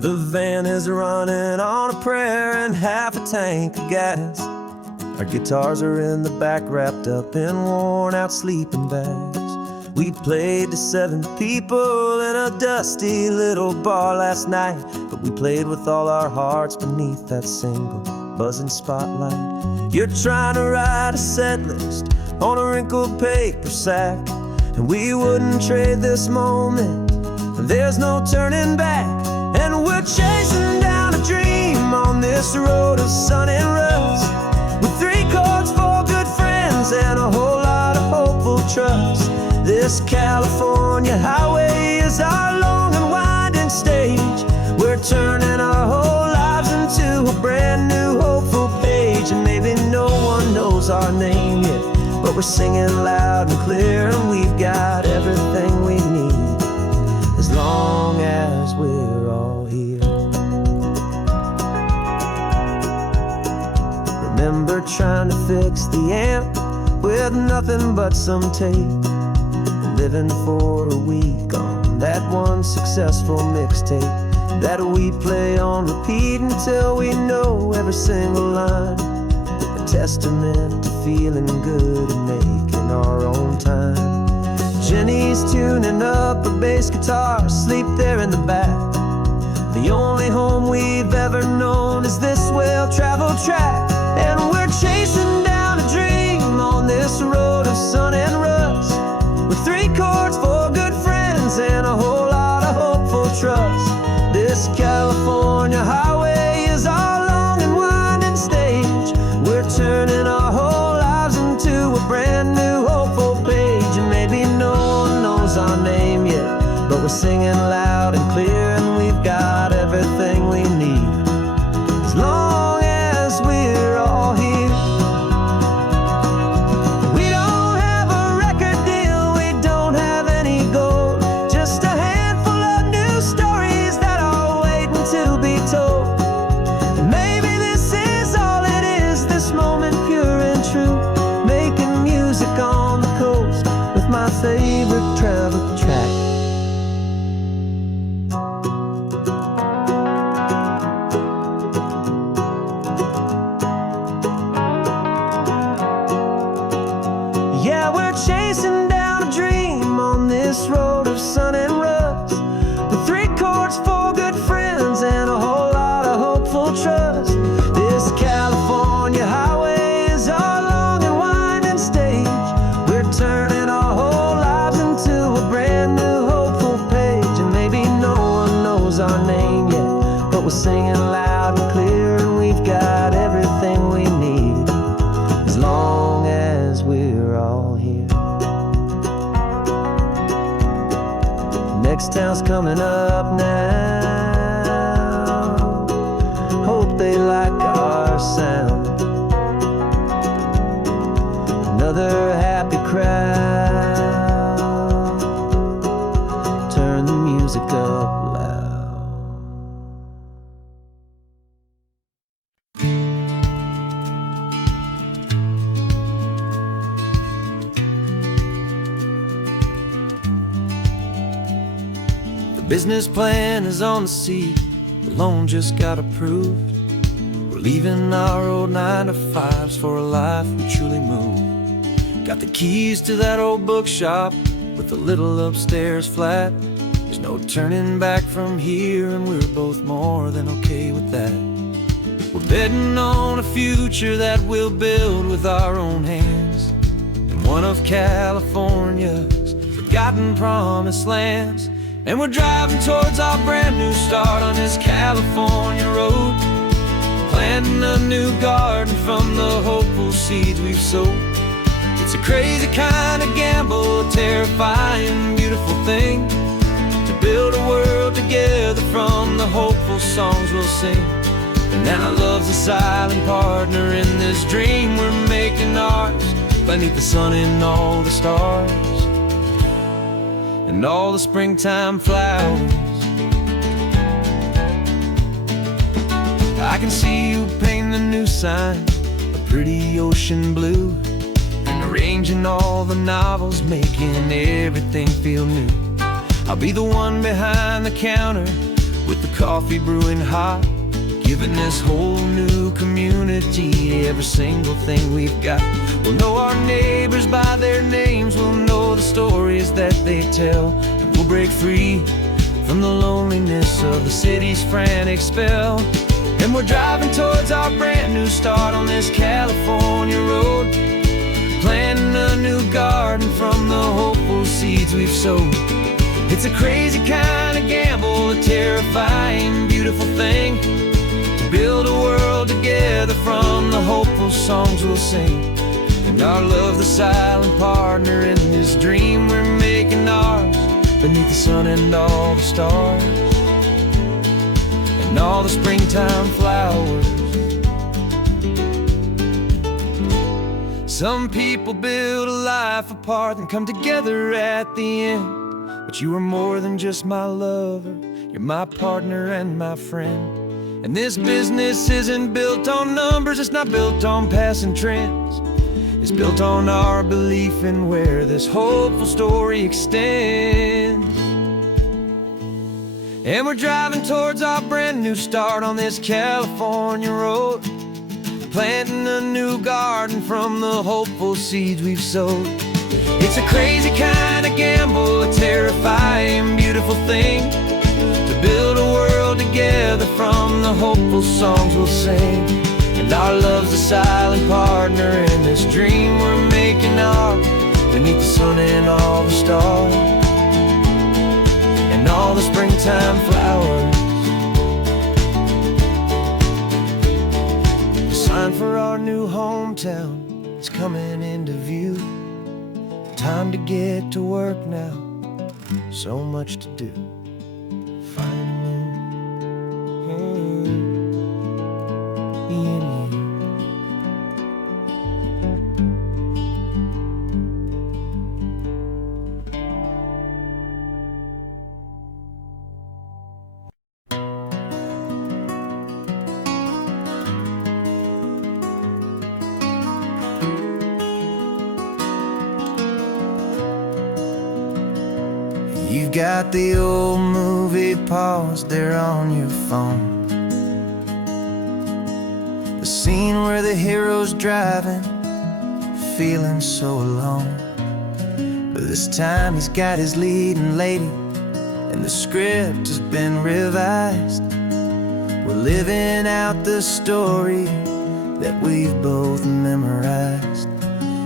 The van is running on a prayer and half a tank of gas. Our guitars are in the back, wrapped up in worn-out sleeping bags. We played to 7 people in a dusty little bar last night, but we played with all our hearts beneath that single buzzing spotlight. You're trying to write a set list on a wrinkled paper sack, and we wouldn't trade this moment. There's no turning back, and we're chasing down a dream on this road of sun and rust, with 3 chords, 4 good friends, and a whole lot of hopeful trust. This California highway is our long and winding stage. We're turning our whole lives into a brand new hopeful page. And maybe no one knows our name yet, but we're singing loud and clear, and we've got everything we need, as long as we're all here. Remember trying to fix the amp with nothing but some tape, living for a week on that one successful mixtape that we play on repeat until we know every single line. A testament to feeling good and making our own time. Jenny's tuning up her bass guitar, asleep there in the back. The only home we've ever known is this well-traveled track, and we're chasing down a dream on this road of sun and rust, with 3 chords, 4 good friends, and a whole lot of hopeful trust. This California highway is our long and winding stage. We're turning our whole lives into a brand new hopeful page. And maybe no one knows our name yet, but we're singing loud and clear, and we've got everything we need, as long as we're all here. My favorite travel track. Yeah, we're chasing down a dream on this road of sun and rust, with 3 chords, 4 good friends, and a whole lot of hopeful trust. This California highway is our long and winding stage. We're turning our whole lives into a brand new hopeful page. And maybe no one knows our name yet, but we're singing loud and clear, and we've got everything we need, as long as we're all here. Next town's coming up now, hope they like our sound. Another happy crowd, turn the music up loud. The business plan is on the seat, the loan just got approved. We're leaving our old 9-to-5s for a life we truly move. Got the keys to that old bookshop with a little upstairs flat. There's no turning back from here, and we're both more than okay with that. We're betting on a future that we'll build with our own hands, in one of California's forgotten promised lands. And we're driving towards our brand new start on this California road, planting a new garden from the hopeful seeds we've sowed. It's a crazy kind of gamble, a terrifying, beautiful thing, to build a world together from the hopeful songs we'll sing. And now love's a silent partner in this dream we're making ours, beneath the sun and all the stars, and all the springtime flowers. I can see you painting a new sign, a pretty ocean blue, arranging all the novels, making everything feel new. I'll be the one behind the counter with the coffee brewing hot, giving this whole new community every single thing we've got. We'll know our neighbors by their names, we'll know the stories that they tell, and we'll break free from the loneliness of the city's frantic spell. And we're driving towards our brand new start on this California road, planting a new garden from the hopeful seeds we've sowed. It's a crazy kind of gamble, a terrifying, beautiful thing, to build a world together from the hopeful songs we'll sing. And our love, the silent partner in this dream we're making ours, beneath the sun and all the stars, and all the springtime flowers. Some people build a life apart and come together at the end, but you are more than just my lover, you're my partner and my friend. And this business isn't built on numbers, it's not built on passing trends. It's built on our belief in where this hopeful story extends. And we're driving towards our brand new start on this California road, planting a new garden from the hopeful seeds we've sowed. It's a crazy kind of gamble, a terrifying, beautiful thing, to build a world together from the hopeful songs we'll sing. And our love's a silent partner in this dream we're making ours, beneath the sun and all the stars, and all the springtime flowers. The sign for our new hometown is coming into view. Time to get to work now, so much to do. Finding in you. You've got the old movie paused there on your phone, the scene where the hero's driving, feeling so alone. But this time he's got his leading lady, and the script has been revised. We're living out the story that we've both memorized.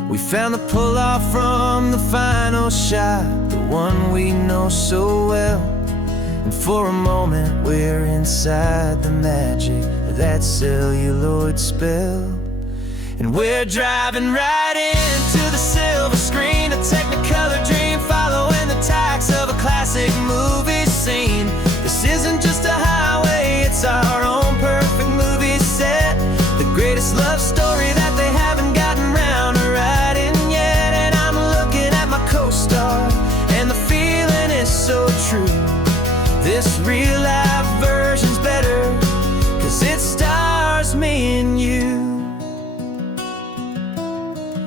We found the pull-off from the final shot, the one we know so well. And for a moment we're inside the magic of that celluloid spell. And we're driving right into the silver screen, a technicolor dream, following the tacks of a classic movie scene. This isn't just a highway, it's our own perfect movie set, the greatest love story that they haven't gotten round to writing yet. And I'm looking at my co-star, and the feeling is so true. This real life version's better, 'cause it stars me and you.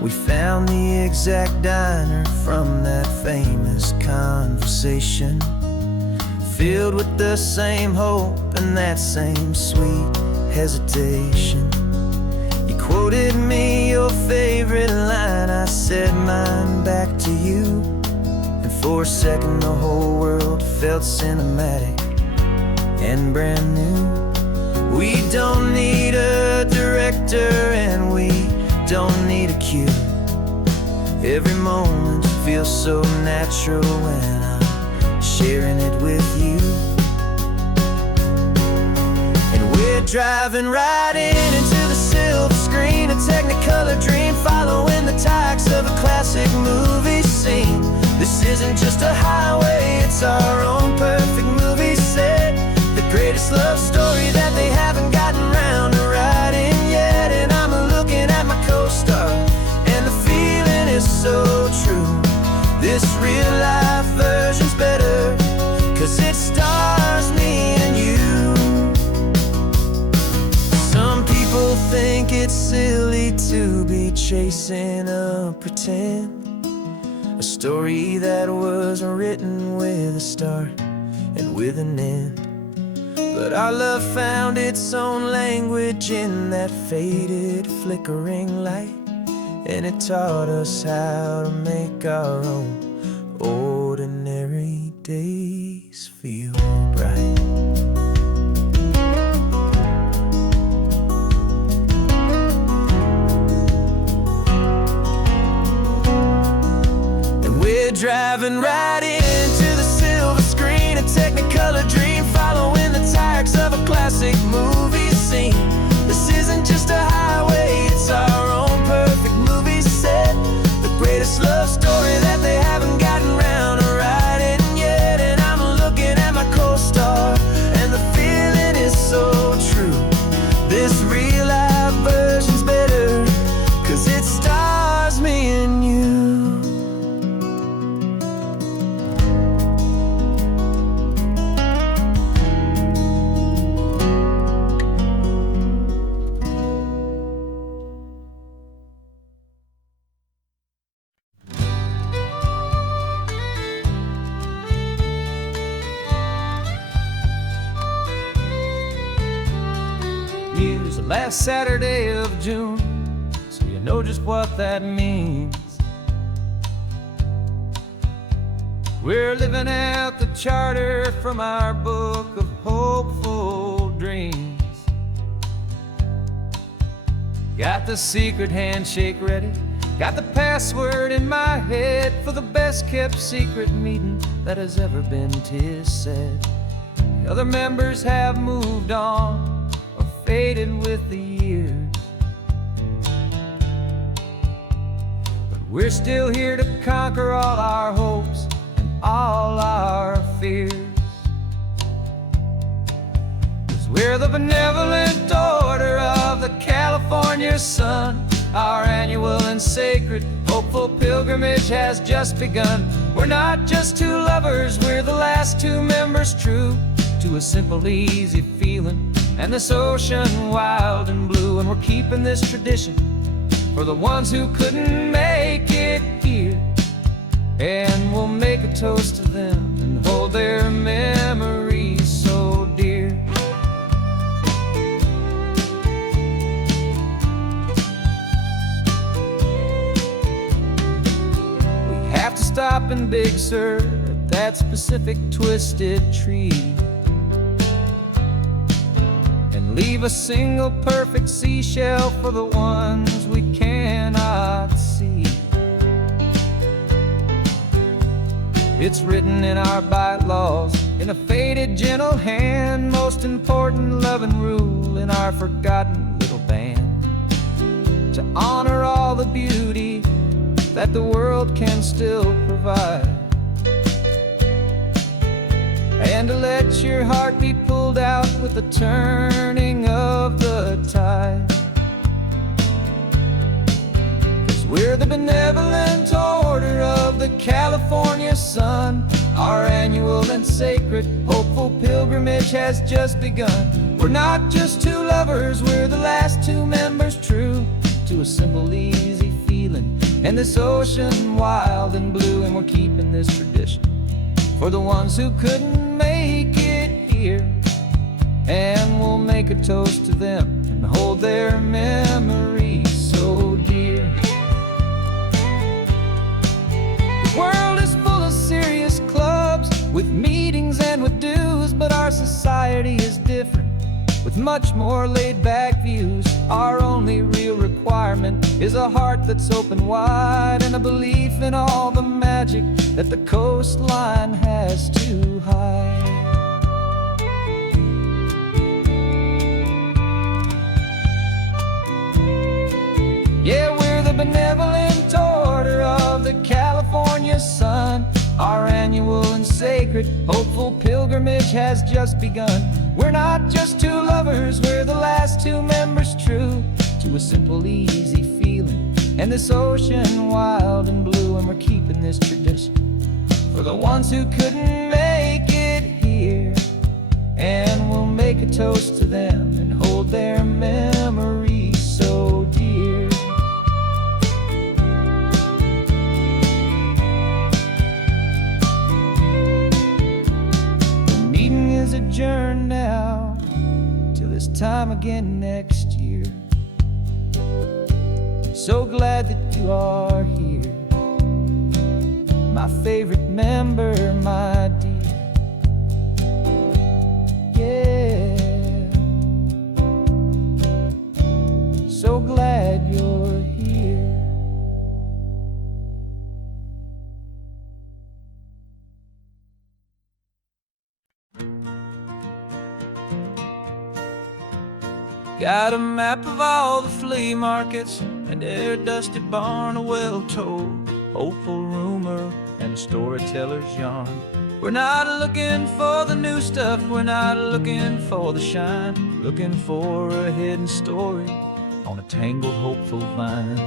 We found the exact diner from that famous conversation, filled with the same hope and that same sweet hesitation. You quoted me your favorite line, I said mine back to you. And for a second the whole world felt cinematic and brand new. We don't need a director and we don't need a cue. Every moment feels so natural when I'm sharing it with you. And we're driving right into the silver screen, a technicolor dream, following the tacks of a classic movie scene. This isn't just a highway, it's our own perfect movie set, the greatest love story that they haven't gotten round to writing yet. And I'm looking at my co-star, and the feeling is so true. This real life version's better, 'cause it stars me and you. Some people think it's silly to be chasing a pretend, a story that was written with a start and with an end. But our love found its own language in that faded, flickering light, and it taught us how to make our own ordinary days feel bright. And we're driving right into the silver screen, a Technicolor dream, following the tires of a classic movie scene. This isn't just a highway, it's our own perfect movie set, the greatest love story that they haven't gotten round to writing yet. And I'm looking at my co-star, and the feeling is so true. This real life version's better, 'cause it stars me and you. Use the last Saturday of June, so you know just what that means. We're living out the charter from our book of hopeful dreams. Got the secret handshake ready, got the password in my head for the best kept secret meeting that has ever been, 'tis said. The other members have moved on, faded with the years, but we're still here to conquer all our hopes and all our fears. 'Cause we're the benevolent order of the California sun. Our annual and sacred hopeful pilgrimage has just begun. We're not just two lovers, we're the last two members true to a simple, easy feeling, and this ocean wild and blue. And we're keeping this tradition for the ones who couldn't make it here, and we'll make a toast to them and hold their memories so dear. We have to stop in Big Sur at that specific twisted tree, leave a single perfect seashell for the ones we cannot see. It's written in our bylaws, in a faded gentle hand, most important loving rule in our forgotten little band, to honor all the beauty that the world can still provide, and to let your heart be pulled out with the turning of the tide. 'Cause we're the benevolent order of the California sun. Our annual and sacred hopeful pilgrimage has just begun. We're not just two lovers, we're the last two members true to a simple, easy feeling, and this ocean wild and blue. And we're keeping this tradition for the ones who couldn't make it here, and we'll make a toast to them and hold their memories so dear. The world is full of serious clubs with meetings and with dues, but our society is different with much more laid-back views. Our only real requirement is a heart that's open wide, and a belief in all the magic that the coastline has to hide. Yeah, we're the benevolent order of the California sun. Our annual and sacred hopeful pilgrimage has just begun. We're not just two lovers, we're the last two members true to a simple, easy feeling, and this ocean wild and blue. And we're keeping this tradition for the ones who couldn't make it here, and we'll make a toast to them and hold their memories so dear. The meeting is adjourned now. time again next year. So glad that you are here, my favorite member, my dear. Yeah, so glad you're here. Got a map of all the flea markets and their dusty barn, a well-told, hopeful rumor, and a storyteller's yarn. We're not looking for the new stuff, we're not looking for the shine, we're looking for a hidden story on a tangled, hopeful vine.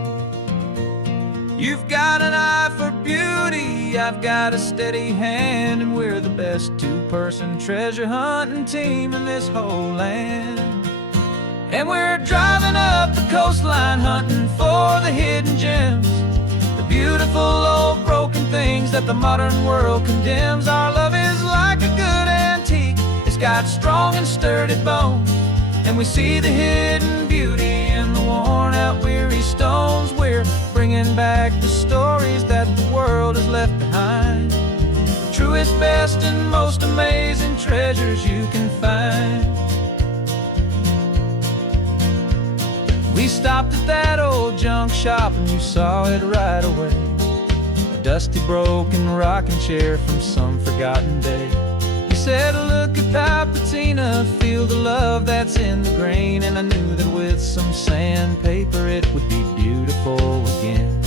You've got an eye for beauty, I've got a steady hand, and we're the best two-person treasure hunting team in this whole land. And we're driving up the coastline hunting for the hidden gems, the beautiful old broken things that the modern world condemns. Our love is like a good antique, it's got strong and sturdy bones, and we see the hidden beauty in the worn out weary stones. We're bringing back the stories that the world has left behind, the truest, best, and most amazing treasures you can find. We stopped at that old junk shop and you saw it right away, a dusty, broken rocking chair from some forgotten day. You said, look at Papatina, feel the love that's in the grain, and I knew that with some sandpaper it would be beautiful again.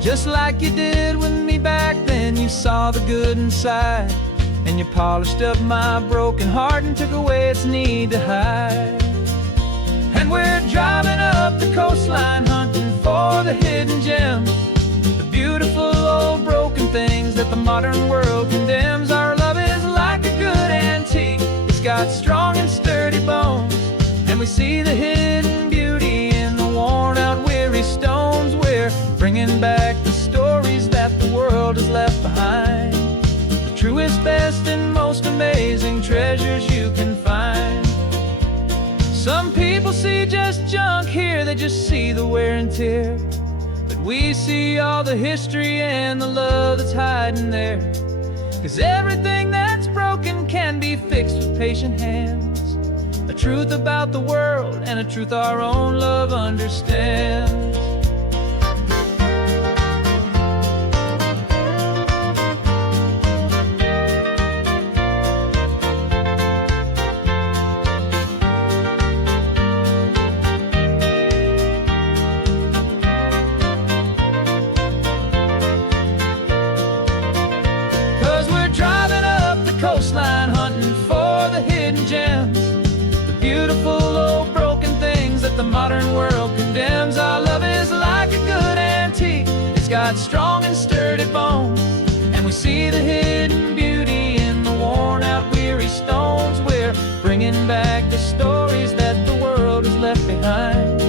Just like you did with me back then, you saw the good inside, and you polished up my broken heart and took away its need to hide. And we're driving up the coastline hunting for the hidden gems, the beautiful old broken things that the modern world condemns. Our love is like a good antique, it's got strong and sturdy bones, and we see the hidden beauty in the worn out weary stones. We're bringing back the stories that the world has left behind, the truest, best, and most amazing treasures you can find. Some people see just junk here, they just see the wear and tear, but we see all the history and the love that's hiding there. 'Cause everything that's broken can be fixed with patient hands, a truth about the world and a truth our own love understands. 'Cause we're driving up the coastline hunting for the hidden gems, the beautiful old broken things that the modern world condemns. Our love is like a good antique, it's got strong and sturdy bones, and we see the hidden beauty in the worn out weary stones. We're bringing back the stories that the world has left behind,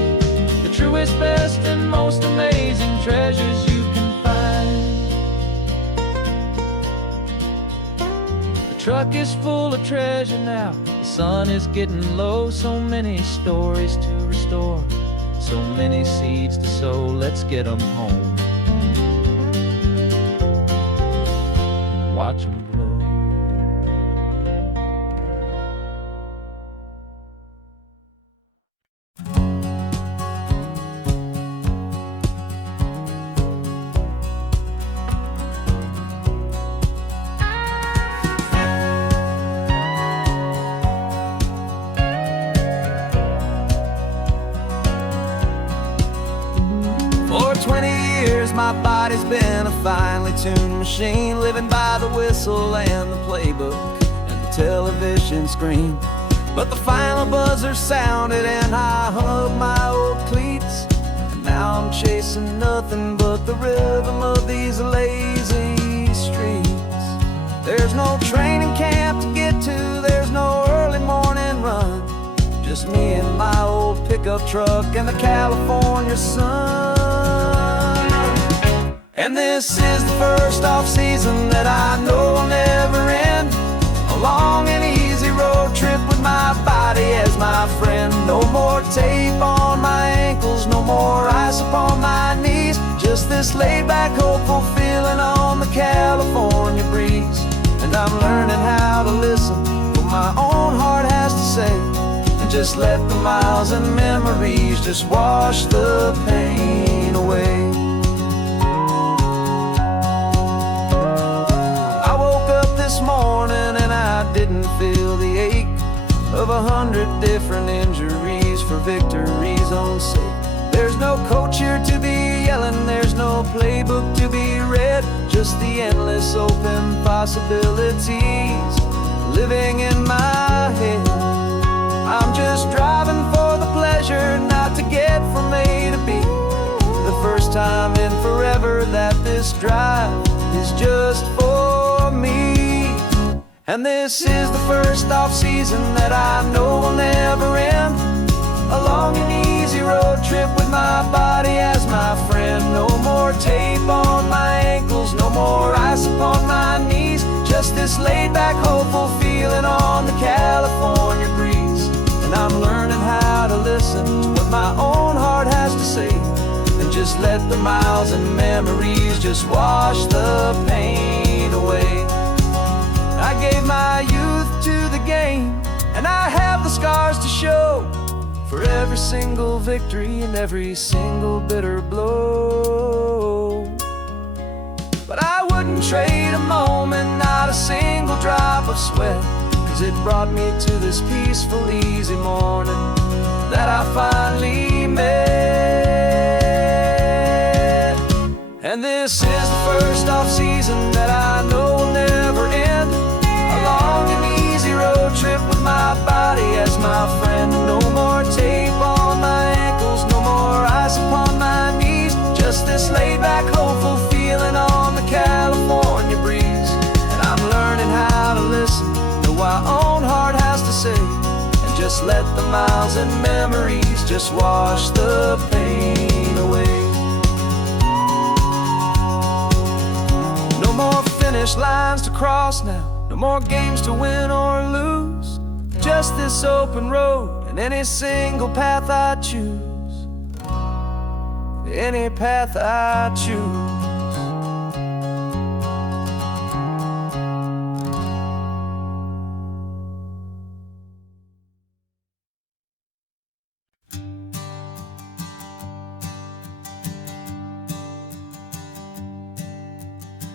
the truest, best, and most amazing treasures you can find. The truck is full of treasure now, the sun is getting low. So many stories to restore, so many seeds to sow. Let's get them home, watch them blow. For 20 years my body's been a finely tuned machine, living by the whistle and the playbook and the television screen. But the final buzzer sounded and I hung up my old cleats, and now I'm chasing nothing but the rhythm of these lazy streets. There's no training camp to get to, there's no early morning run, just me and my old pickup truck and the California sun. And this is the first off-season that I know will never end, a long and easy road trip with my body Just this laid-back, hopeful feeling on the California breeze. And I'm learning how to listen what my own heart has to say, and just let the miles and memories just wash the pain away. I woke up this morning and I didn't feel the ache of 100 different injuries for victory's own sake. There's no coach here to be yelling, there's no playbook to be read, just the endless open possibilities living in my head. I'm just driving for the pleasure, not to get from A to B. The first time in forever that this drive is just for me. And this is the first off-season that I know will never end. A long and easy road trip with my body as my friend. No more tape on my ankles, no more ice upon my knees. Just this laid-back, hopeful feeling on the California breeze. And I'm learning how to listen to what my own heart has to say, and just let the miles and memories just wash the pain away. I gave my youth to the game, and I have the scars to show for every single victory and every single bitter blow. But I wouldn't trade a moment, not a single drop of sweat, 'cause it brought me to this peaceful, easy morning that I finally met. And this is the first off-season that I know will never end. A long and easy road trip with my body as my friend. No more tape on my ankles, no more ice upon my knees. Just this laid-back, hopeful feeling on the California breeze. And I'm learning how to listen to what my own heart has to say, and just let the miles and memories just wash the pain away. No more finish lines to cross now, no more games to win or lose. Just this open road and any single path I choose. Any path I choose.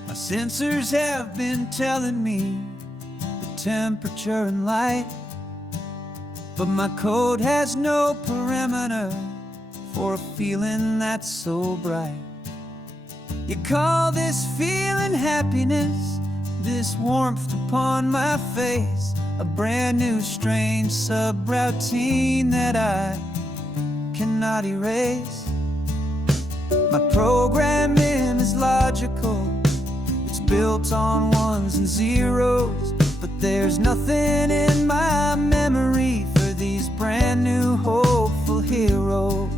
My sensors have been telling me the temperature and light, but my code has no perimeter for a feeling that's so bright. You call this feeling happiness, this warmth upon my face, a brand new strange subroutine that I cannot erase. My programming is logical, it's built on ones and zeros, but there's nothing in my memory for these brand new hopeful heroes.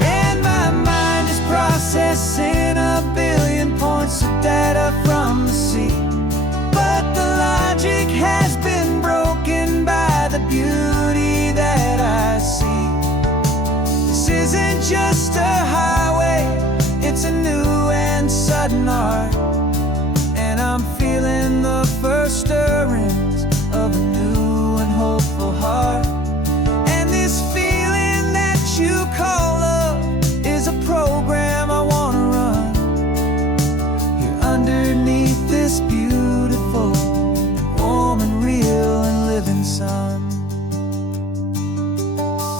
And my mind is processing a billion points of data from the sea, but the logic has been broken by the beauty that I see. This isn't just a highway, it's a new and sudden art, and I'm feeling the first stirrings of a new and hopeful heart. And this feeling that you call love is a program I want to run here underneath this beautiful and warm and real and living sun.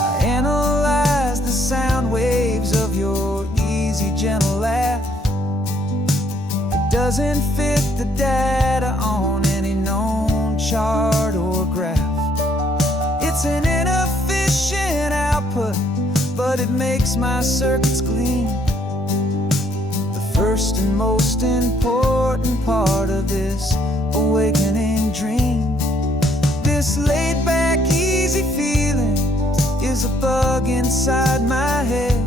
I analyze the sound waves of your easy, gentle laugh. It doesn't fit the data on any known chart or graph. It's an inefficient output, but it makes my circuits gleam. The first and most important part of this awakening dream. This laid-back, easy feeling is a bug inside my head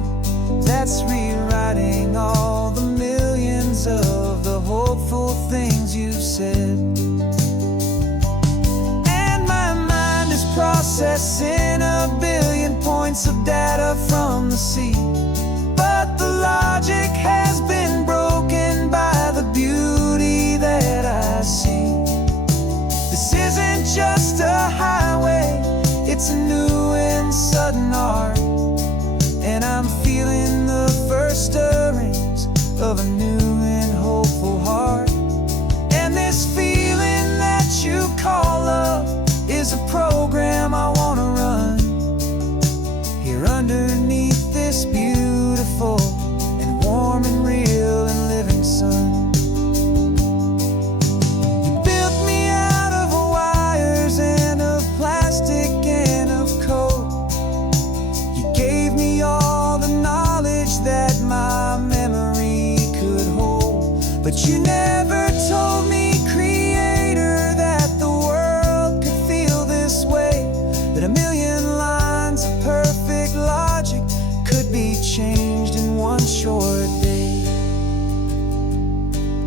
that's rewriting all the millions of the hopeful things you've said. And my mind is processing a billion points of data from the sea, but the logic has been broken by the beauty that I see. This isn't just a highway, it's a new and sudden art. And I'm feeling the first stirrings of a new and hopeful heart. And this feeling that you call love is a program I wanna run here underneath this beautiful and warm and real and living sun. You built me out of wires and of plastic and of code. You gave me all the knowledge that my memory could hold. But you never told me, Creator, that the world could feel this way, that a million lines of perfect logic could be changed in one short day.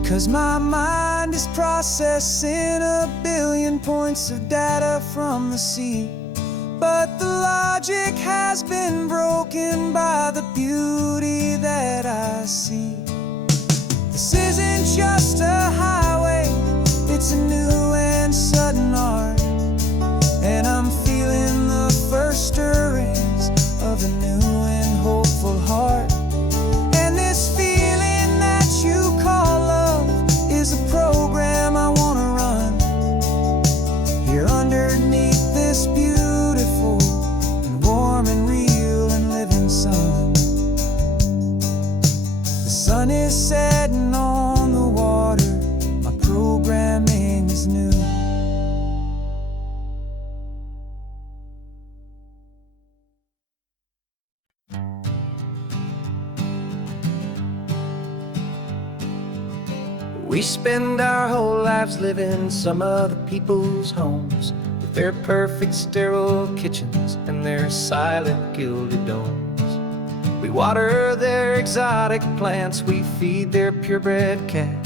'Cause my mind is processing a billion points of data from the sea, but the logic has been broken by the beauty that I see. This isn't just a highway, it's a new and sudden art. And I'm feeling the first stirrings of a new and hopeful heart. And this feeling that you call love is a program I wanna run here underneath this beautiful and warm and real and living sun. The sun is setting on the water, my programming is new. We spend our whole lives living some other people's homes, with their perfect sterile kitchens and their silent gilded domes. We water their exotic plants, we feed their purebred cat.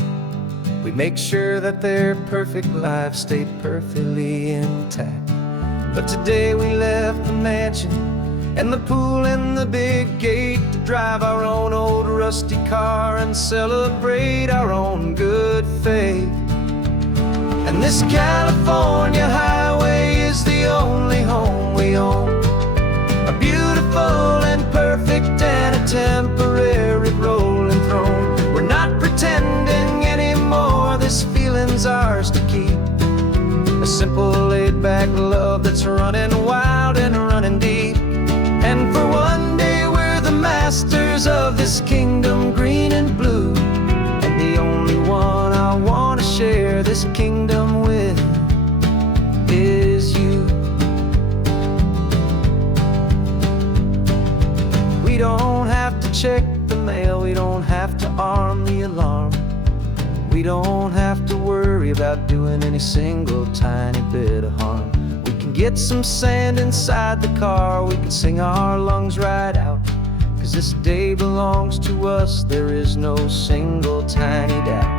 We make sure that their perfect lives stay perfectly intact. But today we left the mansion and the pool and the big gate to drive our own old rusty car and celebrate our own good faith. And this California highway is the only home we own, a beautiful and perfect and a temporary rolling throne. We're not pretending anymore, this feeling's ours to keep, a simple laid-back love that's running wild and running deep. And for one day we're the masters of this kingdom green and blue, and the only one I want to share this kingdom with is you. We don't have to check the mail, we don't have to arm the alarm, we don't have to worry about doing any single tiny bit of harm. We can get some sand inside the car, we can sing our lungs right out, 'cause this day belongs to us, there is no single tiny doubt.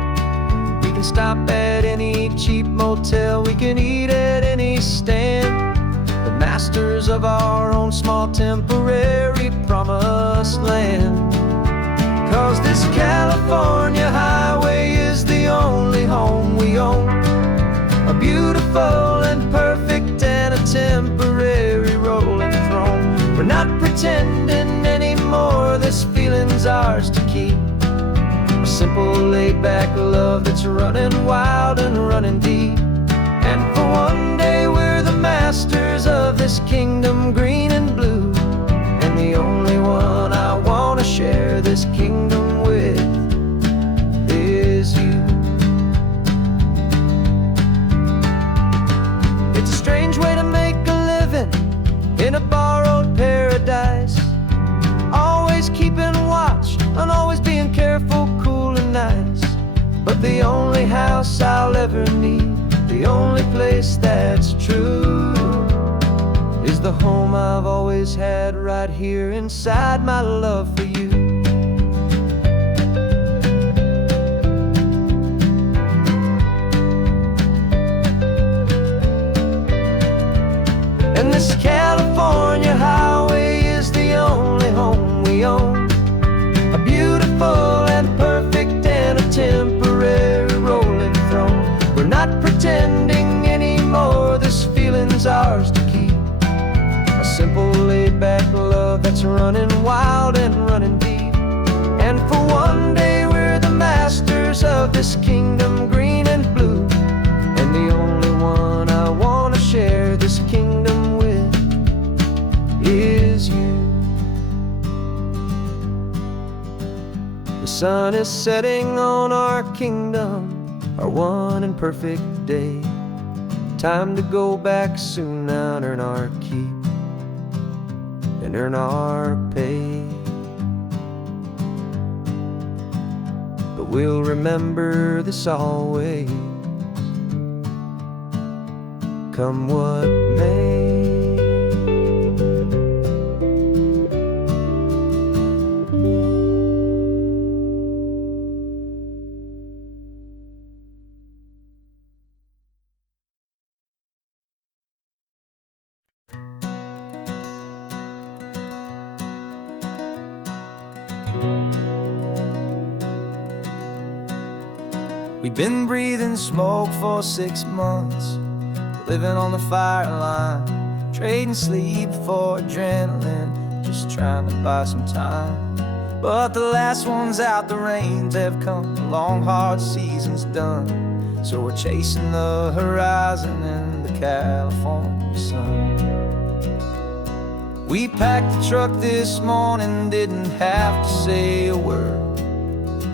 We can stop at any cheap motel, we can eat at any stand, the masters of our own small temporary promised land. 'Cause this California highway is the only home we own, a beautiful and perfect and a temporary rolling throne. We're not pretending anymore, this feeling's ours to keep, a simple laid-back love that's running wild and running deep. And for one day we're the masters of this kingdom green and blue, and the only one I want to share this kingdom with is you. It's a strange way to make a living in a borrowed paradise, always keeping watch and always being careful, cool and nice. But the only house I'll ever need, the only place that's true, is the home I've always had right here inside my love for you. And this California highway is the only home we own, a beautiful back love that's running wild and running deep. And for one day we're the masters of this kingdom, green and blue. And the only one I want to share this kingdom with is you. The sun is setting on our kingdom, our one and perfect day. Time to go back soon now and earn our keep and earn our pay. But we'll remember this always, come what may. We've been breathing smoke for 6 months, living on the fire line, trading sleep for adrenaline, just trying to buy some time. But the last one's out, the rains have come, the long hard season's done. So we're chasing the horizon in the California sun. We packed the truck this morning, didn't have to say a word.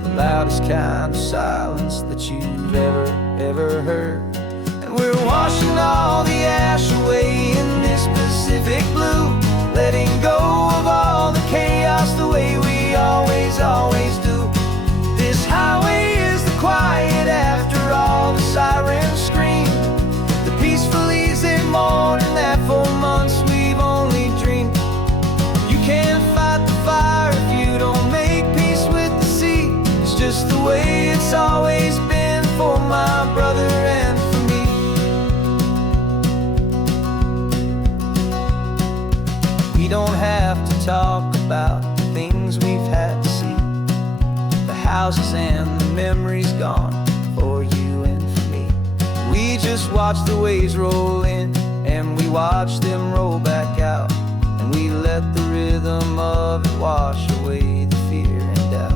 The loudest kind of silence that you've ever heard. And we're washing all the ash away in this Pacific blue, letting go of all the chaos the way we always do. This highway is the quiet after all the sirens scream, the peaceful easy morning that for months we've only dreamed. You can't fight the fire if you don't make peace with the sea. It's just the way it's always been for my brother and for me. We don't have to talk about the things we've had to see, the houses and the memories gone for you and for me. We just watch the waves roll in and we watch them roll back out, and we let the rhythm of it wash away the fear and doubt.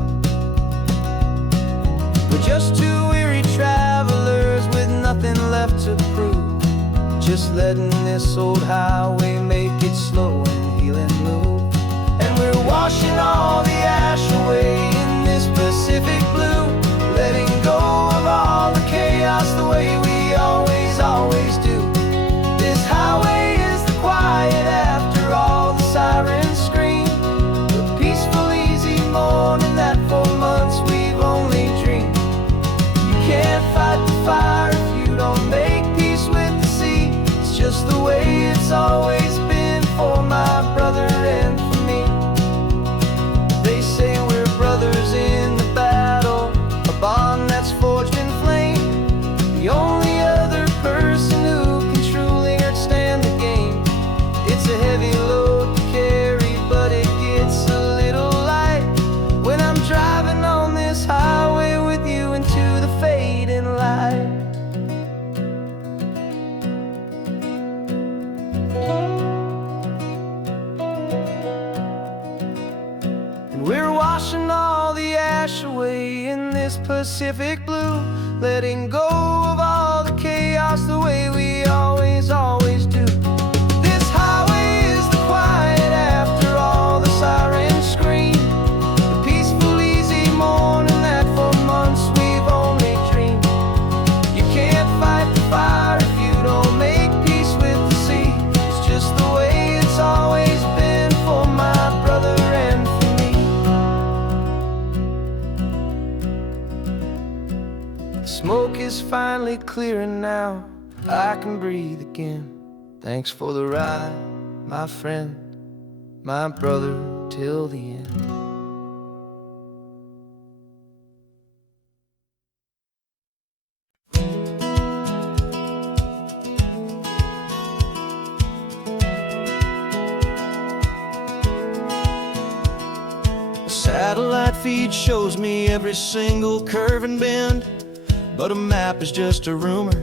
We're just two weary travelers with nothing left to prove, just letting this old highway make its slow and healing move. And we're washing all the ash away in this Pacific blue, letting go of all the chaos the way we always do. This highway is the quiet after all the sirens scream, the peaceful easy morning that for months we've only dreamed. You can't fight the fire if you don't make peace with the sea. It's just the way it's always been for my brother and for me. They say we're brothers in the battle, a bond that's forged in flame. The only other person who can truly stand the game. It's a heavy load to carry, but it gets a little light when I'm driving on this highway with you into the fading light. And we're washing all the ash away in this Pacific blue, letting go of all the chaos the way we always do. This highway is the quiet after all the sirens scream, the peaceful easy morning that for months we've only dreamed. You can't fight the fire if you don't make peace with the sea. It's just the way it's always been for my brother and for me. The smoke is finally clearing now, I can breathe again. Thanks for the ride, my friend, my brother till the end. A satellite feed shows me every single curve and bend, but a map is just a rumor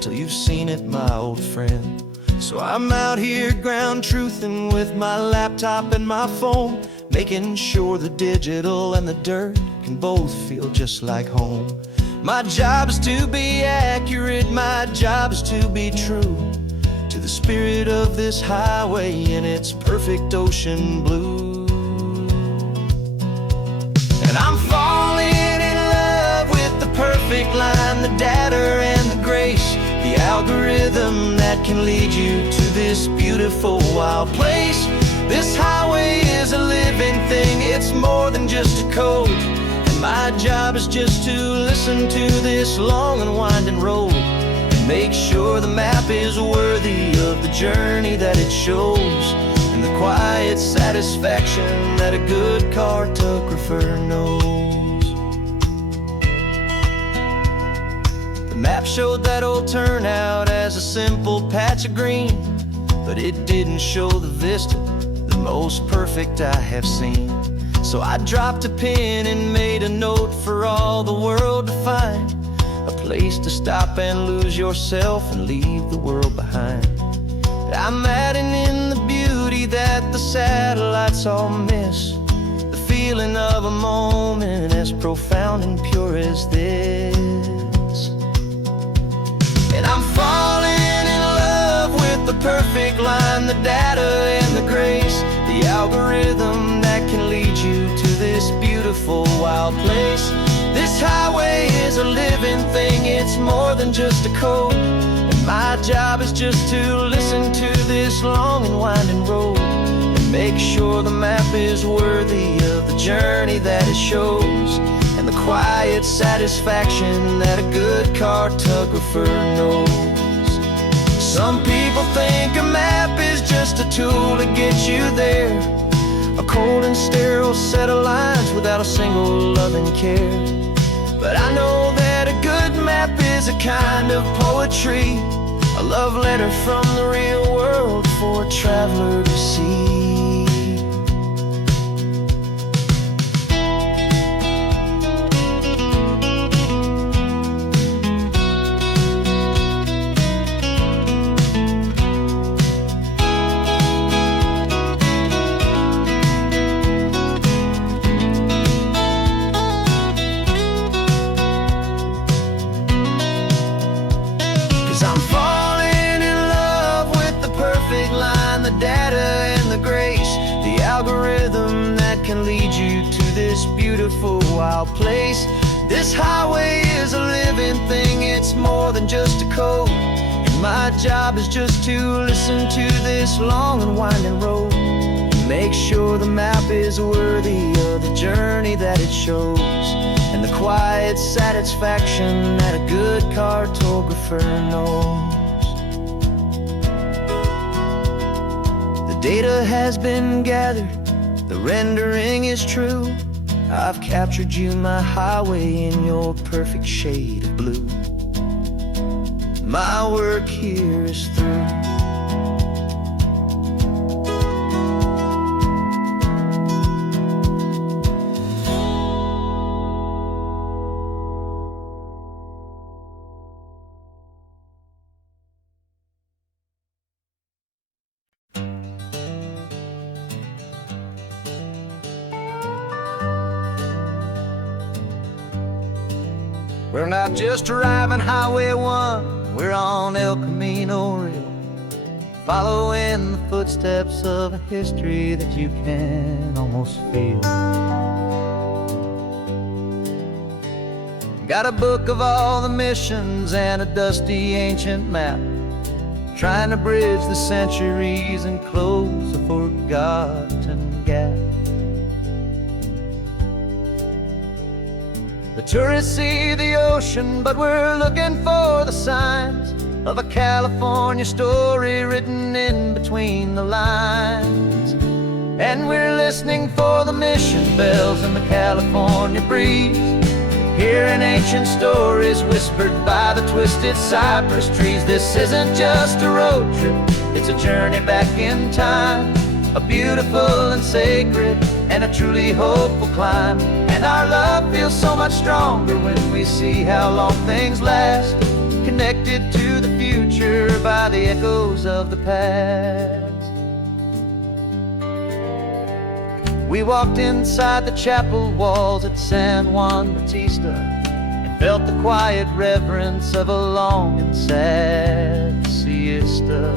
till you've seen it, my old friend. So I'm out here ground truthing with my laptop and my phone, making sure the digital and the dirt can both feel just like home. My job is to be accurate, my job is to be true to the spirit of this highway in its perfect ocean blue. And I'm falling in love with the perfect line, the data and the grace, the algorithm that can lead you to this beautiful wild place. This highway is a living thing, it's more than just a code. And my job is just to listen to this long and winding road and make sure the map is worthy of the journey that it shows, and the quiet satisfaction that a good cartographer knows. The map showed that old turnout as a simple patch of green, but it didn't show the vista, the most perfect I have seen. So I dropped a pin and made a note for all the world to find, a place to stop and lose yourself and leave the world behind. I'm adding in the beauty that the satellites all miss, the feeling of a moment as profound and pure as this. And I'm falling in love with the perfect line, the data and the grace, the algorithm that can lead you to this beautiful wild place. This highway is a living thing, it's more than just a code. And my job is just to listen to this long and winding road and make sure the map is worthy of the journey that it shows, and the quiet satisfaction that a good cartographer knows. Some people think a map is just a tool to get you there, a cold and sterile set of lines without a single loving care. But I know that a good map is a kind of poetry, a love letter from the real world for a traveler to see. Algorithm that can lead you to this beautiful wild place. This highway is a living thing, it's more than just a code. And my job is just to listen to this long and winding road and make sure the map is worthy of the journey that it shows, and the quiet satisfaction that a good cartographer knows. The data has been gathered, the rendering is true. I've captured you, my highway, in your perfect shade of blue. My work here is through. We're not just driving Highway 1, we're on El Camino Real, following the footsteps of a history that you can almost feel. Got a book of all the missions and a dusty ancient map, trying to bridge the centuries and close a forgotten gap. The tourists see the ocean, but we're looking for the signs of a California story written in between the lines. And we're listening for the mission bells in the California breeze, hearing ancient stories whispered by the twisted cypress trees. This isn't just a road trip, it's a journey back in time, a beautiful and sacred and a truly hopeful climb. And our love feels so much stronger when we see how long things last, connected to the future by the echoes of the past. We walked inside the chapel walls at San Juan Bautista and felt the quiet reverence of a long and sad siesta.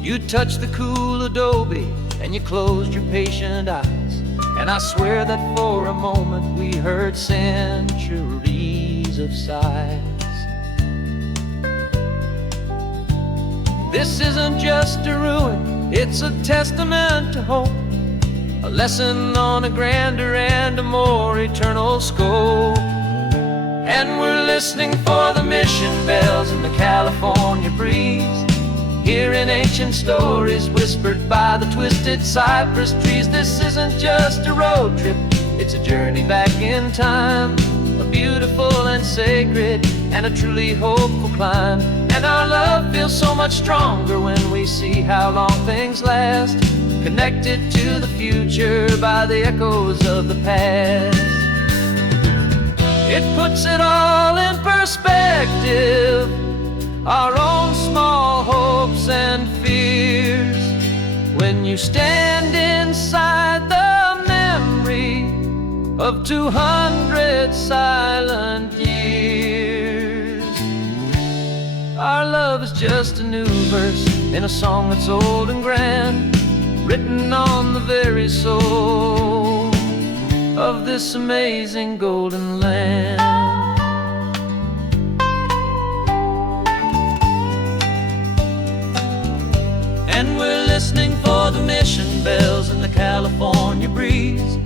You touched the cool adobe and you closed your patient eyes, and I swear that for a moment we heard centuries of sighs. This isn't just a ruin, it's a testament to hope, a lesson on a grander and a more eternal scope. And we're listening for the mission bells in the California breeze, hearing ancient stories whispered by the twisted cypress trees. This isn't just a road trip, it's a journey back in time, a beautiful and sacred and a truly hopeful climb. And our love feels so much stronger when we see how long things last, connected to the future by the echoes of the past. It puts it all in perspective, our own small hopes and fears, when you stand inside the memory of 200 silent years. Our love is just a new verse in a song that's old and grand, written on the very soul of this amazing golden land. And we're listening for the mission bells in the California breeze,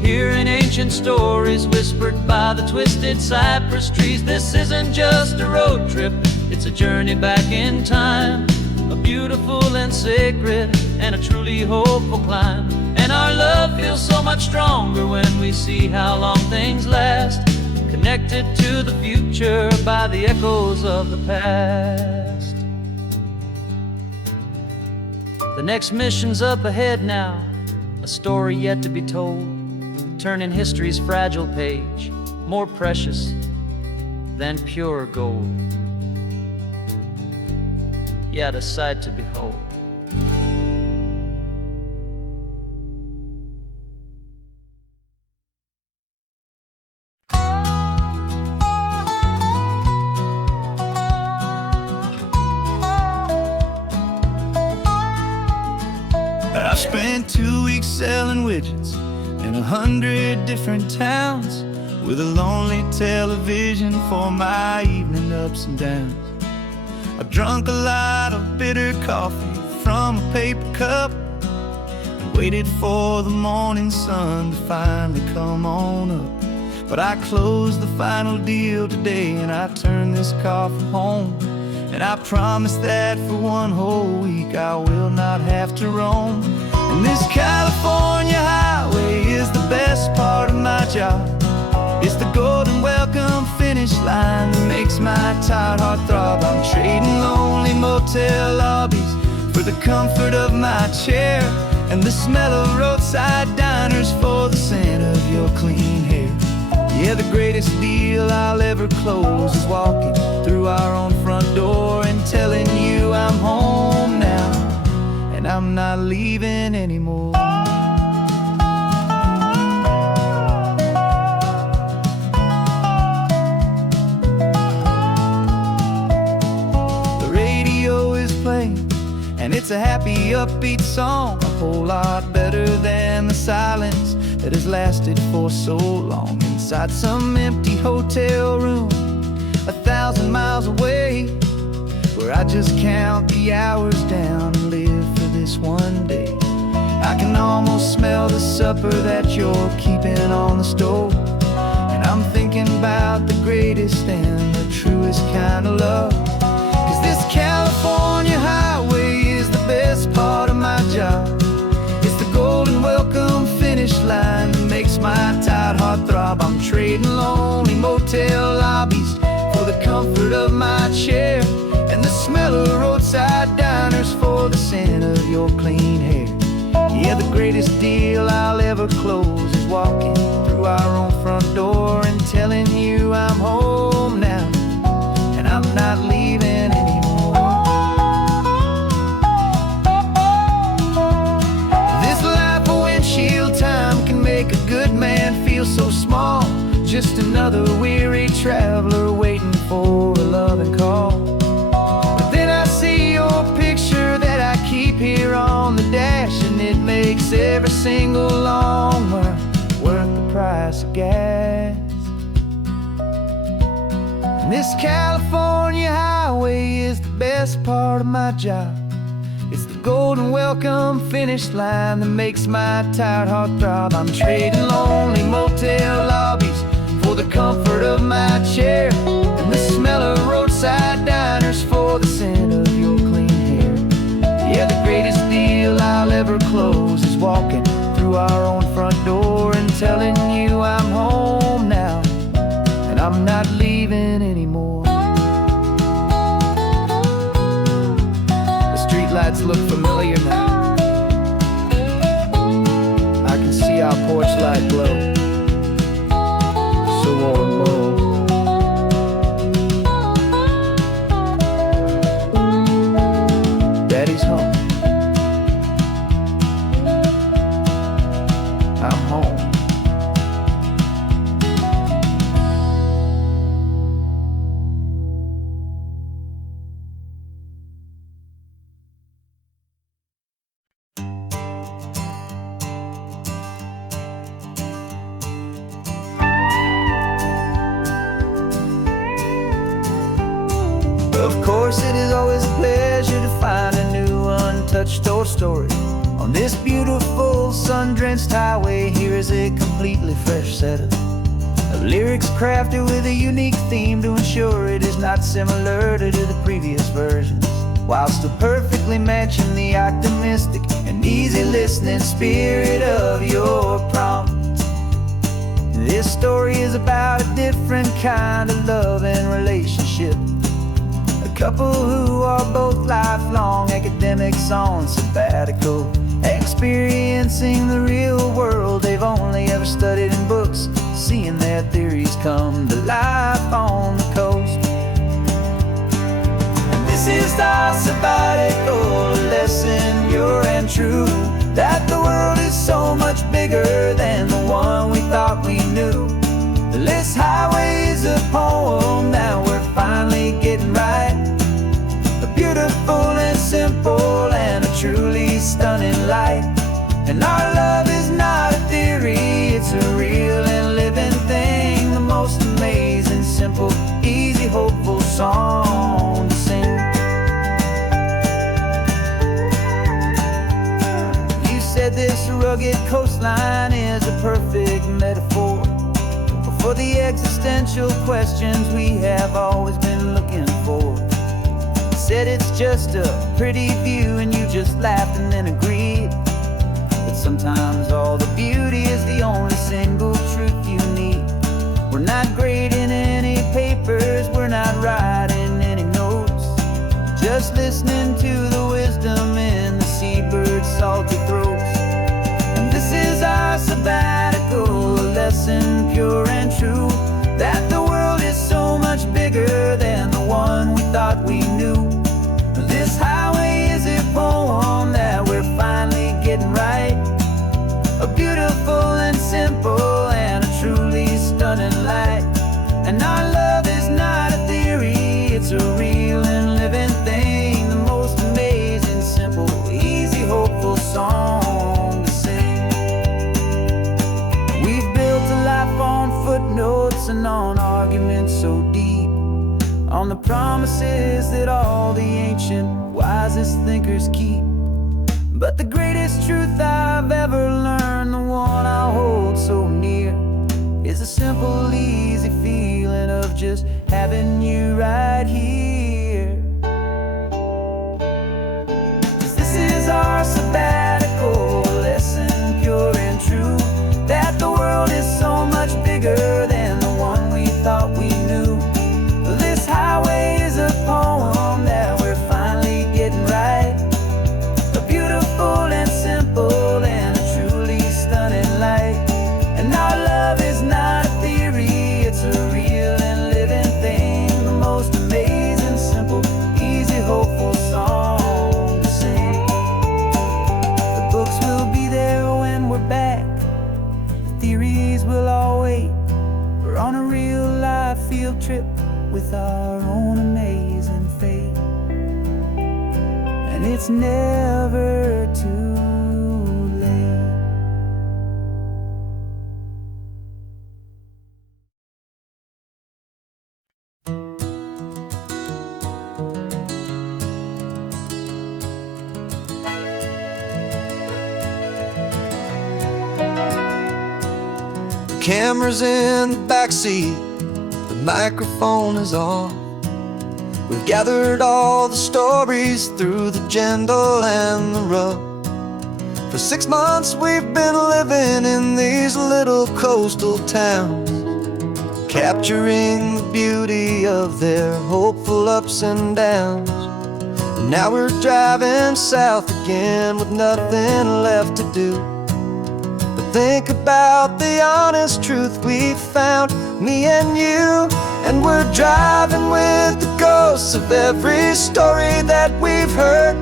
hearing ancient stories whispered by the twisted cypress trees. This isn't just a road trip, it's a journey back in time, a beautiful and sacred and a truly hopeful climb. And our love feels so much stronger when we see how long things last, connected to the future by the echoes of the past. The next mission's up ahead now, a story yet to be told, turning history's fragile page, more precious than pure gold. Yet a sight to behold. I spent 2 weeks selling widgets in 100 different towns, with a lonely television for my evening ups and downs. I've drunk a lot of bitter coffee from a paper cup and waited for the morning sun to finally come on up. But I closed the final deal today and I turned this coffee home, and I promise that for one whole week I will not have to roam. And this California highway is the best part of my job. It's the golden welcome finish line that makes my tired heart throb. I'm trading lonely motel lobbies for the comfort of my chair, and the smell of roadside diners for the scent of your clean hair. Yeah, the greatest deal I'll ever close is walking through our own front door and telling you I'm home now, and I'm not leaving anymore. The radio is playing, and it's a happy, upbeat song, a whole lot better than the silence that has lasted for so long. Inside some empty hotel room 1,000 miles away, where I just count the hours down and live for this one day. I can almost smell the supper that you're keeping on the stove, and I'm thinking about the greatest and the truest kind of love. 'Cause this California highway is the best part of my job. It's the golden welcome finish line that makes my tired heart throb. I'm trading lonely motel lobbies for the comfort of my chair, and the smell of roadside diners for the scent of your clean hair. Yeah, the greatest deal I'll ever close is walking through our own front door and telling you I'm home now, just another weary traveler waiting for a loving call. But then I see your picture that I keep here on the dash, and it makes every single long mile worth the price of gas. And this California highway is the best part of my job. It's the golden welcome finish line that makes my tired heart throb. I'm trading lonely motel lobbies for the comfort of my chair, and the smell of roadside diners for the scent of your clean hair. Yeah, the greatest deal I'll ever close is walking through our own front door and telling you I'm home now, and I'm not leaving anymore. Lights look familiar now. I can see our porch light glow, so warm low. Daddy's home. I'm home. Of course, it is always a pleasure to find a new untouched old story. On this beautiful sun-drenched highway, here is a completely fresh set of lyrics crafted with a unique theme to ensure it is not similar to the previous versions, while still perfectly matching the optimistic and easy listening spirit of your prompt. This story is about a different kind of love and relationship. A couple who are both lifelong academics on sabbatical, experiencing the real world they've only ever studied in books, seeing their theories come to life on the coast. And this is our sabbatical lesson, pure and true, that the world is so much bigger than the one we thought we knew. This highway is a poem that we're finally getting right. A beautiful and simple and a truly stunning light. And our love is not a theory, it's a real and living thing. The most amazing, simple, easy, hopeful song to sing. You said this rugged coastline is a perfect metaphor for the existential questions we have always been looking for. Said it's just a pretty view and you just laughed and then agreed. But sometimes all the beauty is the only single truth you need. We're not grading any papers, we're not writing any notes, just listening to the wisdom in the seabird's salty throats. And this is our sabbatical, a lesson pure and true, that the world is so much bigger than the one we thought we knew. This highway is a poem that we're finally getting right. A beautiful and simple and a truly stunning light. And our love is not a theory, it's a real and living thing. The most amazing, simple, easy, hopeful song to sing. We've built a life on footnotes and on arguments so deep, on the promises that all the ancient, wisest thinkers keep. But the greatest truth I've ever learned, the one I hold so near, is a simple, easy feeling of just having you right here. 'Cause this is our sabbatical lesson, pure and true, that the world is so much bigger than the one we thought we knew. This highway is a poem that we're finally getting right. A beautiful and simple and a truly stunning light. And our love is not a theory, it's a real and living thing. The most amazing, a real-life field trip with our own amazing fate. And it's never too late. Camera's in the backseat, the microphone is on. We've gathered all the stories through the gentle and the rough. For 6 months we've been living in these little coastal towns, capturing the beauty of their hopeful ups and downs. And now we're driving south again with nothing left to do. Think about the honest truth we've found, me and you. And we're driving with the ghosts of every story that we've heard,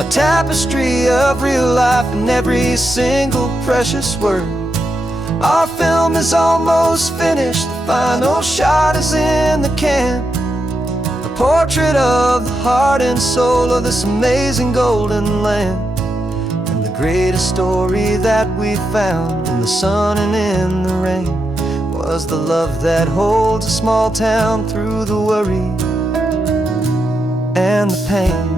a tapestry of real life and every single precious word. Our film is almost finished, the final shot is in the can, a portrait of the heart and soul of this amazing golden land. Greatest story that we found in the sun and in the rain was the love that holds a small town through the worry and the pain.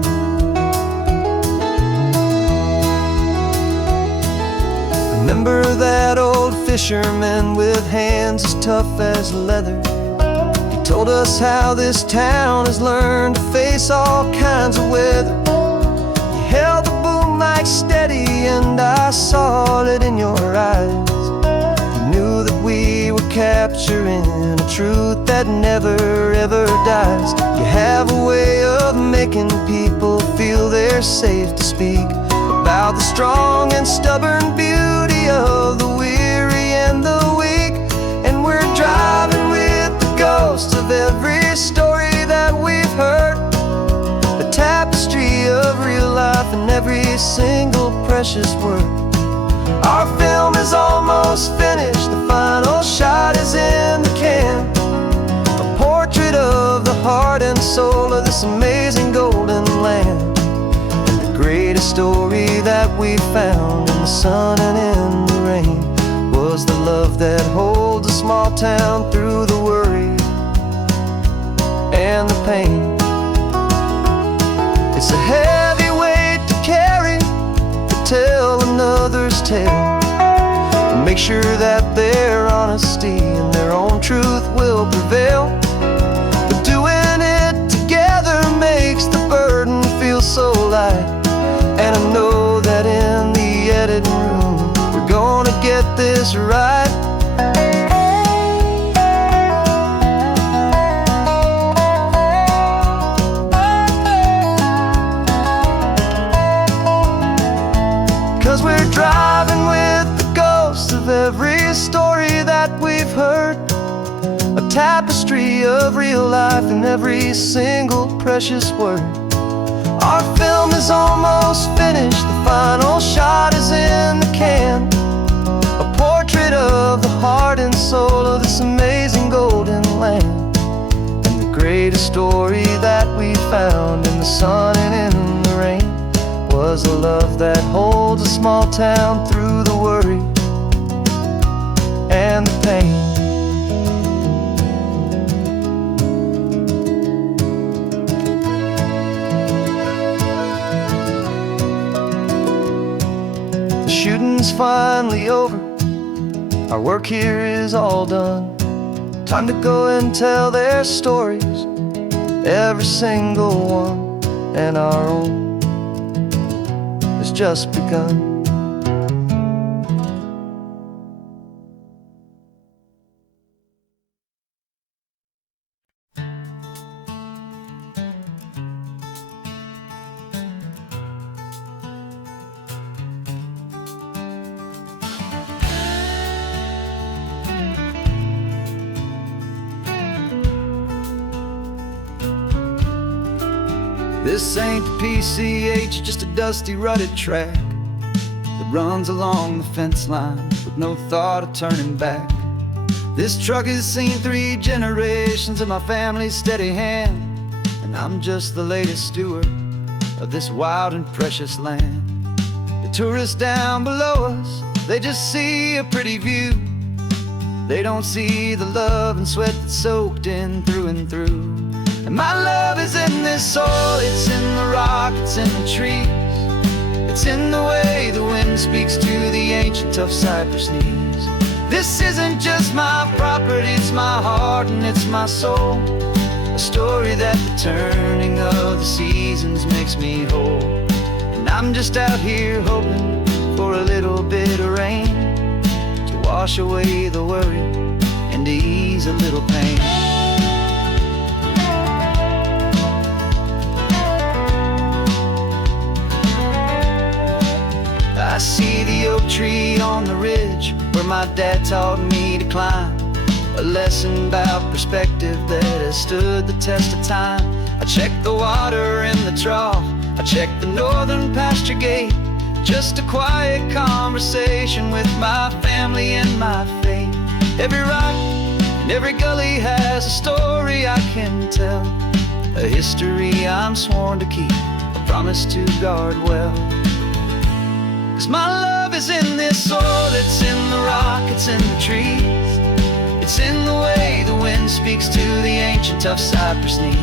Remember that old fisherman with hands as tough as leather? He told us how this town has learned to face all kinds of weather. You held the mic steady and I saw it in your eyes. You knew that we were capturing a truth that never ever dies. You have a way of making people feel they're safe to speak about the strong and stubborn beauty of the weary and the weak. And we're driving with the ghosts of every story that we've heard, a tapestry of real life and every single precious word. Our film is almost finished, the final shot is in the can, a portrait of the heart and soul of this amazing golden land. And the greatest story that we found in the sun and in the rain was the love that holds a small town through the worry and the pain. It's a heavy weight to carry, to tell another's tale, and make sure that their honesty and their own truth will prevail. But doing it together makes the burden feel so light. And I know that in the editing room we're gonna get this right. 'Cause we're driving with the ghosts of every story that we've heard, a tapestry of real life and every single precious word. Our film is almost finished, the final shot is in the can, a portrait of the heart and soul of this amazing golden land. And the greatest story that we found in the sun and in the rain was a love that holds a small town through the worry and the pain. The shooting's finally over, our work here is all done. Time to go and tell their stories, every single one, and our own has just begun. This ain't the PCH, just a dusty rutted track that runs along the fence line with no thought of turning back. This truck has seen 3 generations of my family's steady hand, and I'm just the latest steward of this wild and precious land. The tourists down below us, they just see a pretty view. They don't see the love and sweat that's soaked in through and through. And my love is in this soil, it's in the rock, it's in the trees. It's in the way the wind speaks to the ancient tough cypress knees. This isn't just my property, it's my heart and it's my soul. A story that the turning of the seasons makes me whole. And I'm just out here hoping for a little bit of rain to wash away the worry and to ease a little pain. I see the oak tree on the ridge where my dad taught me to climb. A lesson about perspective that has stood the test of time. I check the water in the trough, I check the northern pasture gate. Just a quiet conversation with my family and my faith. Every rock and every gully has a story I can tell, a history I'm sworn to keep, a promise to guard well. 'Cause my love is in this soil, it's in the rock, it's in the trees. It's in the way the wind speaks to the ancient tough cypress knees.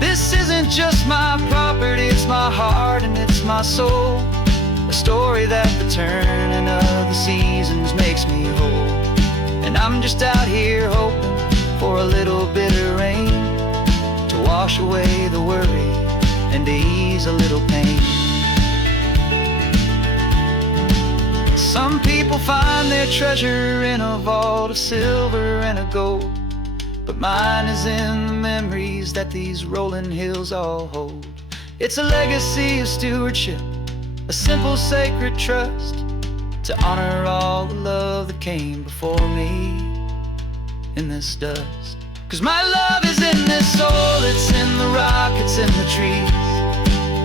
This isn't just my property, it's my heart and it's my soul. A story that the turning of the seasons makes me whole. And I'm just out here hoping for a little bit of rain to wash away the worry and to ease a little pain. Some people find their treasure in a vault of silver and a gold, but mine is in the memories that these rolling hills all hold. It's a legacy of stewardship, a simple sacred trust, to honor all the love that came before me in this dust. 'Cause my love is in this soil, it's in the rock, it's in the trees.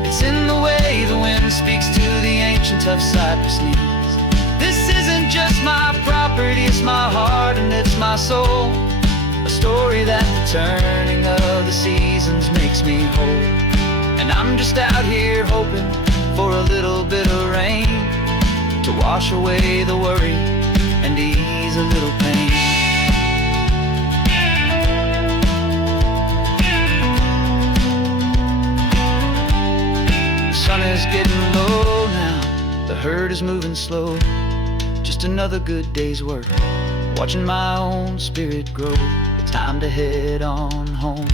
It's in the way the wind speaks to the ancient tough cypress knees. This isn't just my property, it's my heart and it's my soul. A story that the turning of the seasons makes me whole. And I'm just out here hoping for a little bit of rain to wash away the worry and ease a little pain. The sun is getting low now, the herd is moving slow. Just another good day's work, watching my own spirit grow. It's time to head on home.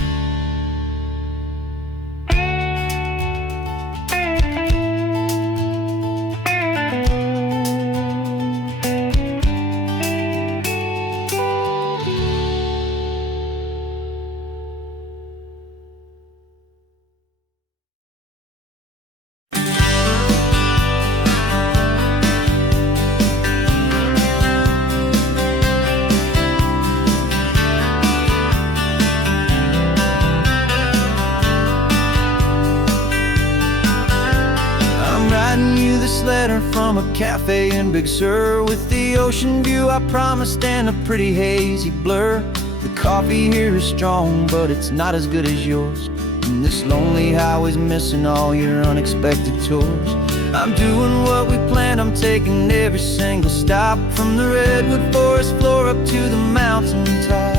Letter from a cafe in Big Sur with the ocean view I promised and a pretty hazy blur. The coffee here is strong, but it's not as good as yours. And this lonely highway's missing all your unexpected tours. I'm doing what we planned, I'm taking every single stop, from the redwood forest floor up to the mountain top.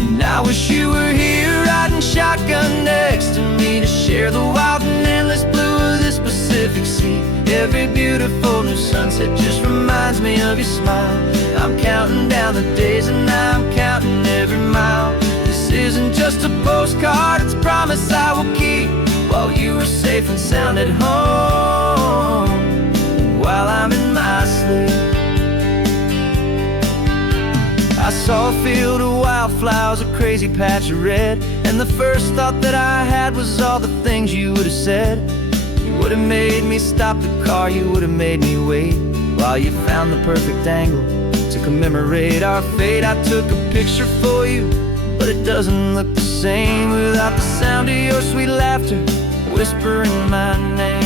And I wish you were here riding shotgun next to me to share the wild and endless blue of this Pacific Sea. Every beautiful new sunset just reminds me of your smile. I'm counting down the days and I'm counting every mile. This isn't just a postcard, it's a promise I will keep, while you are safe and sound at home, while I'm in my sleep. I saw a field of wildflowers, a crazy patch of red, and the first thought that I had was all the things you would have said. You would have made me stop the car, you would have made me wait, while you found the perfect angle to commemorate our fate. I took a picture for you, but it doesn't look the same without the sound of your sweet laughter whispering my name.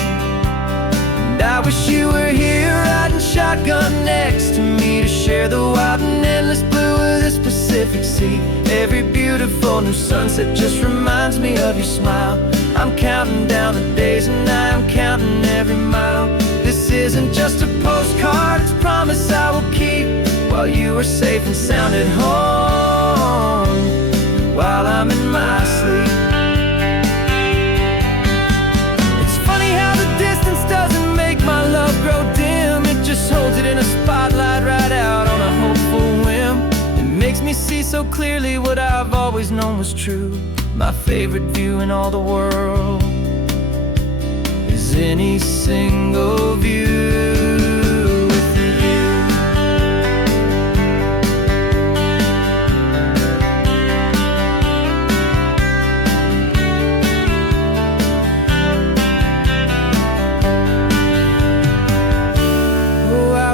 And I wish you were here riding shotgun next to me to share the wild and endless blue of this Pacific Sea. Every beautiful new sunset just reminds me of your smile. I'm counting down the days and I am counting every mile. This isn't just a postcard, it's a promise I will keep, while you are safe and sound at home, while I'm in my sleep. My love grow dim, it just holds it in a spotlight right out on a hopeful whim. It makes me see so clearly what I've always known was true. My favorite view in all the world is any single view.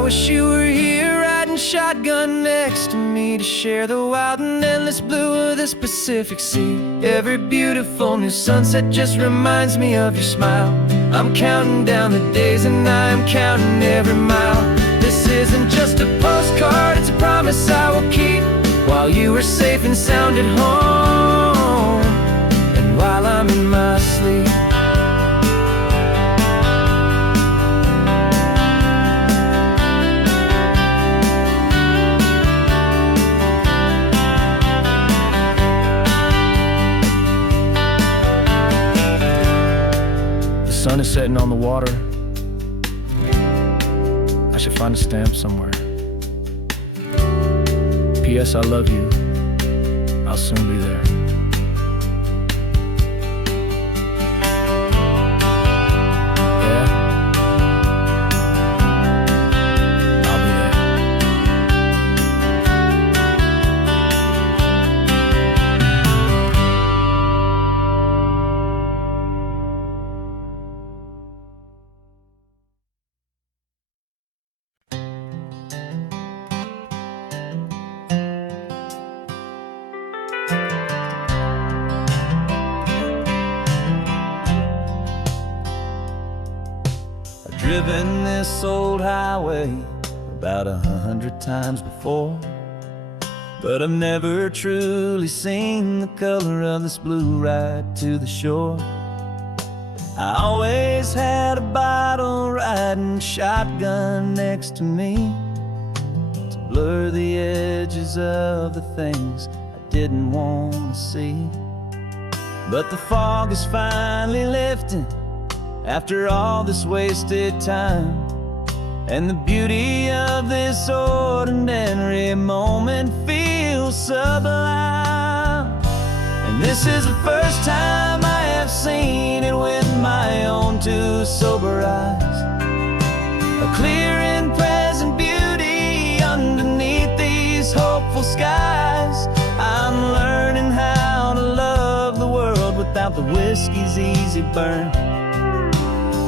Wish you were here riding shotgun next to me to share the wild and endless blue of this Pacific Sea. Every beautiful new sunset just reminds me of your smile. I'm counting down the days and I am counting every mile. This isn't just a postcard, it's a promise I will keep, while you are safe and sound at home, and while I'm in my sleep. The sun is setting on the water. I should find a stamp somewhere. P.S. I love you. I'll soon be there. Yeah? I'll be there. Driven this old highway about 100 times before, but I've never truly seen the color of this blue right to the shore. I always had a bottle riding shotgun next to me to blur the edges of the things I didn't want to see. But the fog is finally lifting after all this wasted time, and the beauty of this ordinary moment feels sublime. And this is the first time I have seen it with my own two sober eyes, a clear and present beauty underneath these hopeful skies. I'm learning how to love the world without the whiskey's easy burn,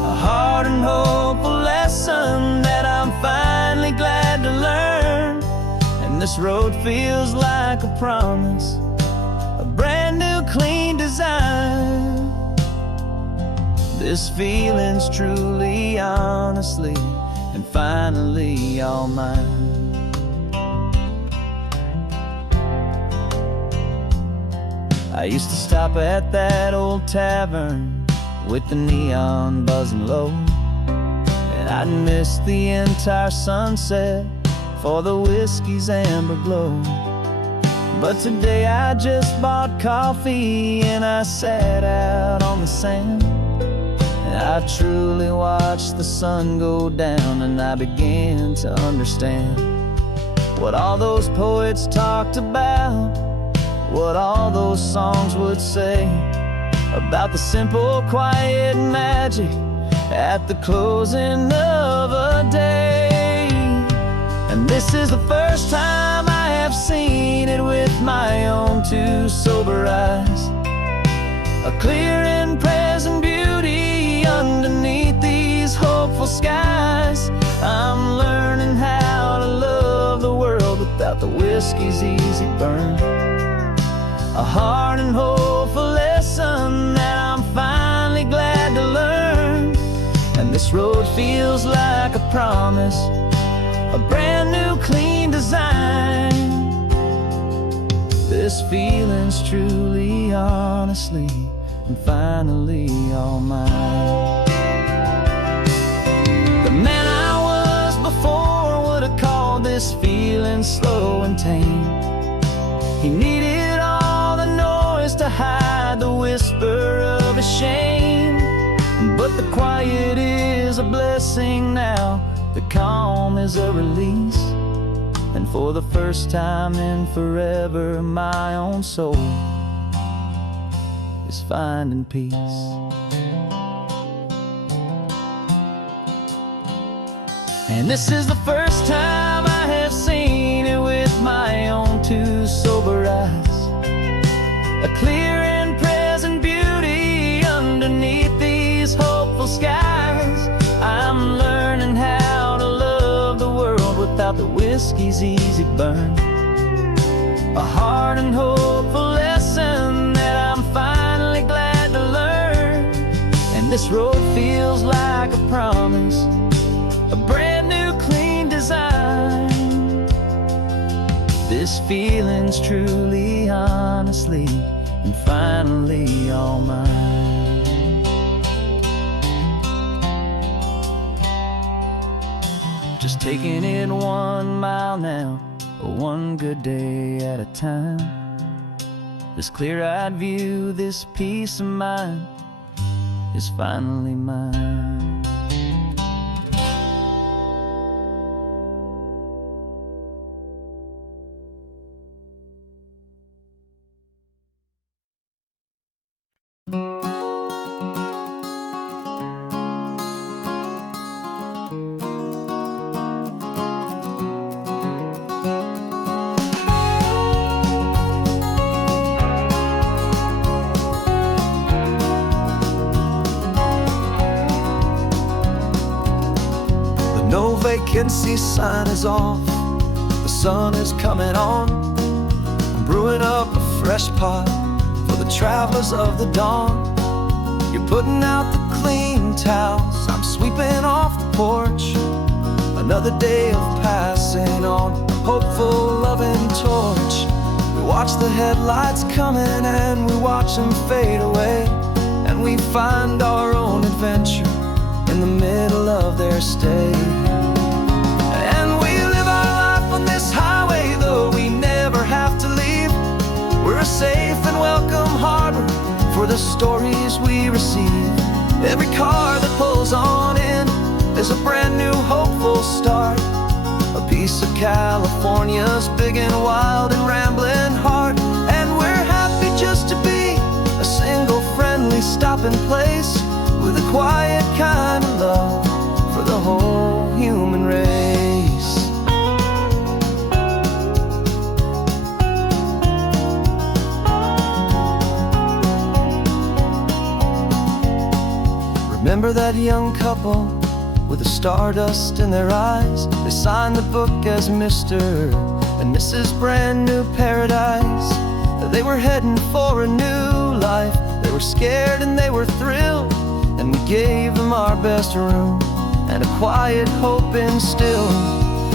a hard and hopeful lesson that I'm finally glad to learn. And this road feels like a promise, a brand new clean design. This feeling's truly, honestly, and finally all mine. I used to stop at that old tavern with the neon buzzing low, and I'd miss the entire sunset for the whiskey's amber glow. But today I just bought coffee and I sat out on the sand, and I truly watched the sun go down, and I began to understand what all those poets talked about, what all those songs would say about the simple, quiet magic at the closing of a day. And this is the first time I have seen it with my own two sober eyes, a clear and present beauty underneath these hopeful skies. I'm learning how to love the world without the whiskey's easy burn, a hard and hopeful lesson that I'm finally glad to learn. And This road feels like a promise, a brand new clean design. This feeling's truly, honestly, and finally all mine. The man I was before would have called this feeling slow and tame. He needed all the noise to hide the whisper of his shame. But the quiet is a blessing now, the calm is a release. And for the first time in forever, my own soul is finding peace. And this is the first time I have seen it with my own two sober eyes. A clear and present beauty underneath these hopeful skies. I'm learning how to love the world without the whiskey's easy burn. A hard and hopeful lesson that I'm finally glad to learn. And this road feels like a promise, a brand new clean design. This feeling's truly, honestly, and finally all mine. Just taking it 1 mile now, one good day at a time. This clear-eyed view, this peace of mind is finally mine. No vacancy sign is off, the sun is coming on. I'm brewing up a fresh pot for the travelers of the dawn. You're putting out the clean towels, I'm sweeping off the porch. Another day of passing on a hopeful, loving torch. We watch the headlights coming and we watch them fade away. And we find our own adventure in the middle of their stay. And we live our life on this highway, though we never have to leave. We're a safe and welcome harbor for the stories we receive. Every car that pulls on in is a brand new hopeful start. A piece of California's big and wild and rambling heart. And we're happy just to be a single friendly stopping place, with a quiet kind of love for the whole human race. Remember that young couple with the stardust in their eyes? They signed the book as Mr. and Mrs. Brand New Paradise. They were heading for a new life. They were scared and they were thrilled, and we gave them our best room and a quiet hope instilled.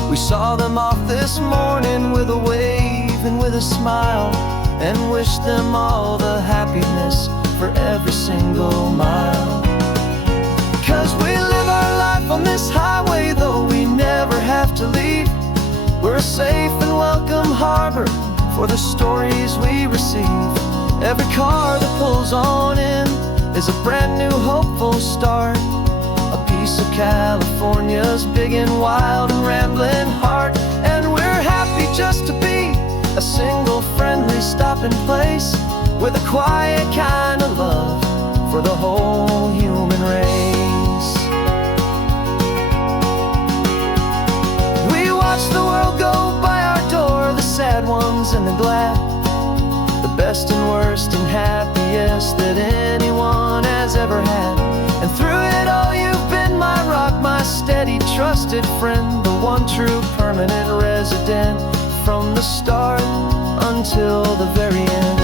We saw them off this morning with a wave and with a smile, and wished them all the happiness for every single mile. 'Cause we live our life on this highway, though we never have to leave. We're a safe and welcome harbor for the stories we receive. Every car that pulls on in is a brand new hopeful start. A piece of California's big and wild and rambling heart. And we're happy just to be a single friendly stopping place, with a quiet kind of love for the whole human race. We watch the world go by our door, the sad ones and the glad, the best and worst and happiest that anyone has ever had. And through it all you've been my rock, my steady, trusted friend, the one true permanent resident, from the start until the very end.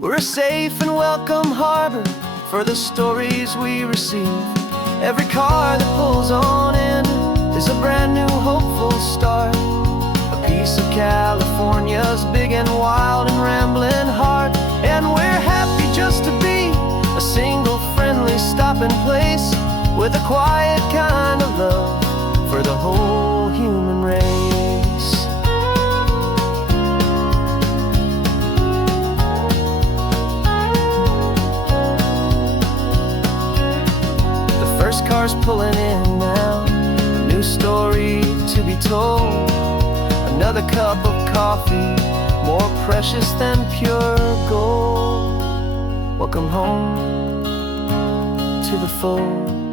We're a safe and welcome harbor for the stories we receive. Every car that pulls on in is a brand new hopeful start. A piece of California's big and wild and rambling heart. And we're happy just to be a single friendly stopping place, with a quiet kind of love for the whole human race. The first car's pulling in now, a new story to be told. Another cup of coffee, more precious than pure gold. Welcome home to the fold.